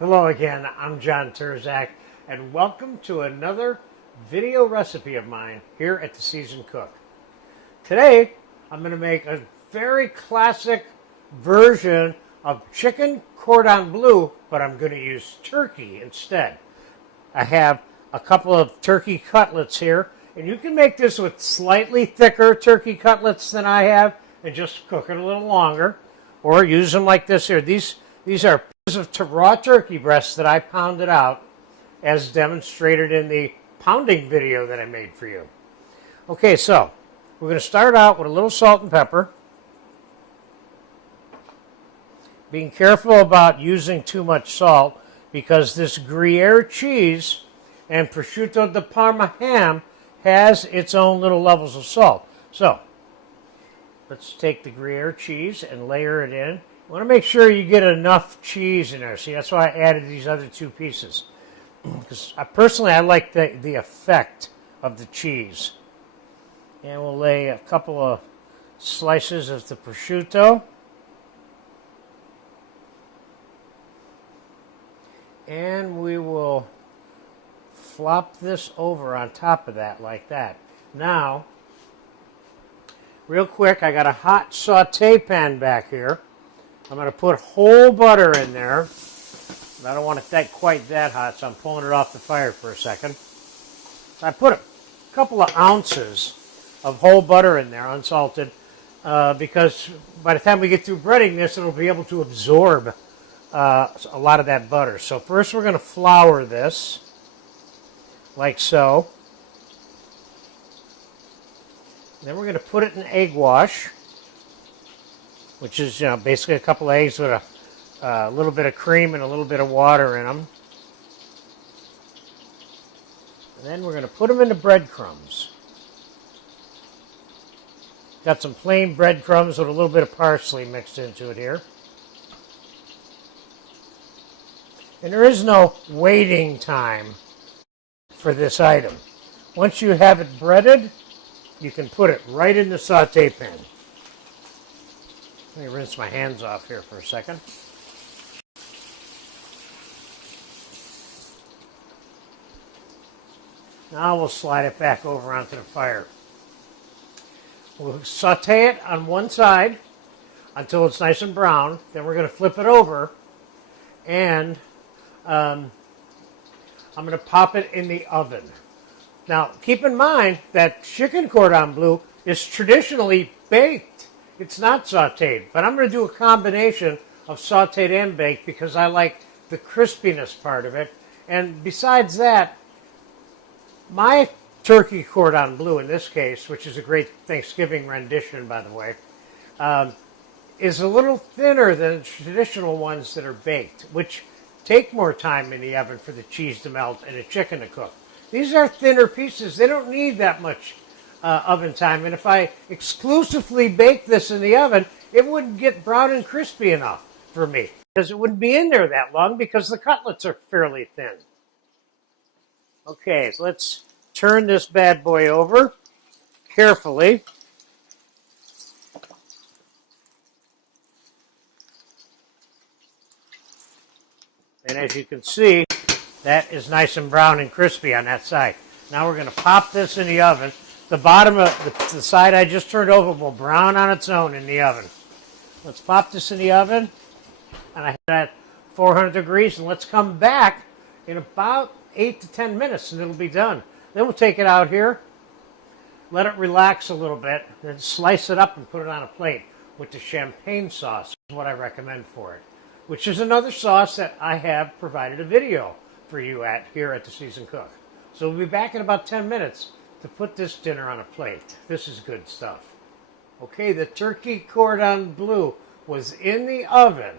Hello again, I'm John Terzak, and welcome to another video recipe of mine here at The Seasoned Cook. Today, I'm going to make a very classic version of chicken cordon bleu, but I'm going to use turkey instead. I have a couple of turkey cutlets here, and you can make this with slightly thicker turkey cutlets than I have and just cook it a little longer, or use them like this here. These are pieces of raw turkey breasts that I pounded out as demonstrated in the pounding video that I made for you. Okay, so we're going to start out with a little salt and pepper. Being careful about using too much salt because this Gruyere cheese and Prosciutto di Parma ham has its own little levels of salt. So let's take the Gruyere cheese and layer it in. You want to make sure you get enough cheese in there. See, that's why I added these other two pieces. Because I like the effect of the cheese. And we'll lay a couple of slices of the prosciutto. And we will flop this over on top of that like that. Now, real quick, I got a hot saute pan back here. I'm going to put whole butter in there. I don't want it quite that hot, so I'm pulling it off the fire for a second. So I put a couple of ounces of whole butter in there, unsalted, because by the time we get through breading this, it'll be able to absorb a lot of that butter. So first we're going to flour this, like so. Then we're going to put it in egg wash, which is basically a couple of eggs with a little bit of cream and a little bit of water in them. And then we're going to put them into breadcrumbs. Got some plain breadcrumbs with a little bit of parsley mixed into it here. And there is no waiting time for this item. Once you have it breaded, you can put it right in the saute pan. Let me rinse my hands off here for a second. Now we'll slide it back over onto the fire. We'll saute it on one side until it's nice and brown. Then we're going to flip it over, and I'm going to pop it in the oven. Now, keep in mind that chicken cordon bleu is traditionally baked. It's not sauteed, but I'm going to do a combination of sauteed and baked because I like the crispiness part of it. And besides that, my turkey cordon bleu in this case, which is a great Thanksgiving rendition, by the way, is a little thinner than traditional ones that are baked, which take more time in the oven for the cheese to melt and the chicken to cook. These are thinner pieces. They don't need that much oven time. And if I exclusively bake this in the oven, it wouldn't get brown and crispy enough for me because it wouldn't be in there that long because the cutlets are fairly thin. Okay, so let's turn this bad boy over carefully. And as you can see, that is nice and brown and crispy on that side. Now we're going to pop this in the oven. The bottom of the side I just turned over will brown on its own in the oven. Let's pop this in the oven. And I have that 400 degrees. And let's come back in about 8 to 10 minutes and it'll be done. Then we'll take it out here, let it relax a little bit, then slice it up and put it on a plate with the champagne sauce, is what I recommend for it, which is another sauce that I have provided a video for you here at The Seasoned Cook. So we'll be back in about 10 minutes to put this dinner on a plate. This is good stuff. Okay, the turkey cordon bleu was in the oven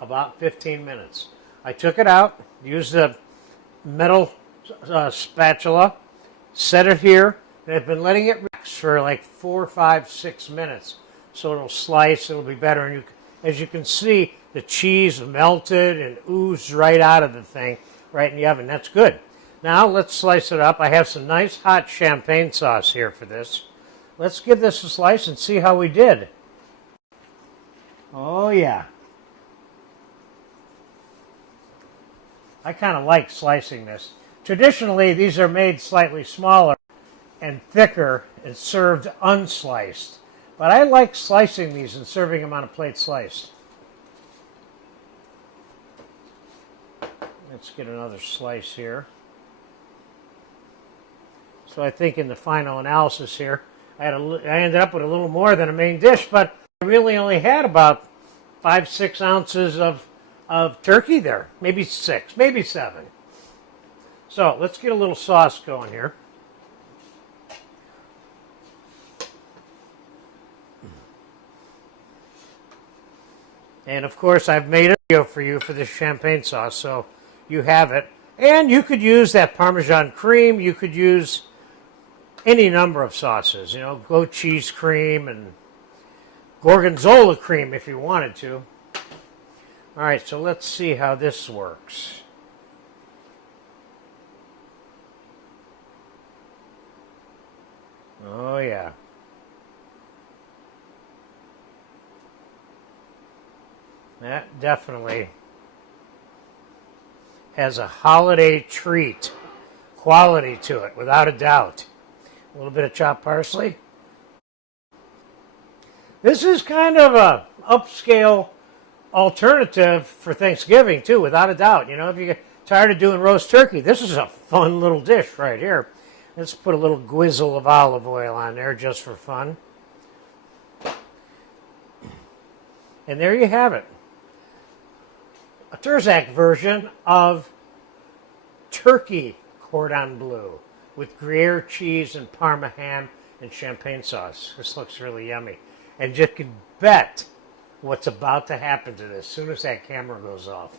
about 15 minutes. I took it out, used a metal spatula, set it here, and I've been letting it relax for like 4, 5, 6 minutes. So it'll slice, it'll be better. And as you can see, the cheese melted and oozed right out of the thing, right in the oven. That's good. Now let's slice it up. I have some nice hot champagne sauce here for this. Let's give this a slice and see how we did. Oh yeah. I kind of like slicing this. Traditionally, these are made slightly smaller and thicker and served unsliced. But I like slicing these and serving them on a plate sliced. Let's get another slice here. So I think in the final analysis here, I ended up with a little more than a main dish, but I really only had about 5-6 ounces of turkey there. Maybe 6, maybe 7. So let's get a little sauce going here. And of course, I've made a video for you for this champagne sauce, so you have it. And you could use that Parmesan cream. You could use any number of sauces, you know, goat cheese cream and gorgonzola cream if you wanted to. All right, so let's see how this works. Oh, yeah. That definitely has a holiday treat quality to it, without a doubt. A little bit of chopped parsley. This is kind of a upscale alternative for Thanksgiving, too, without a doubt. You know, if you get tired of doing roast turkey, this is a fun little dish right here. Let's put a little guizzle of olive oil on there just for fun. And there you have it. A Turzak version of turkey cordon bleu with Gruyere cheese and Parma ham and champagne sauce. This looks really yummy. And you can bet what's about to happen to this as soon as that camera goes off.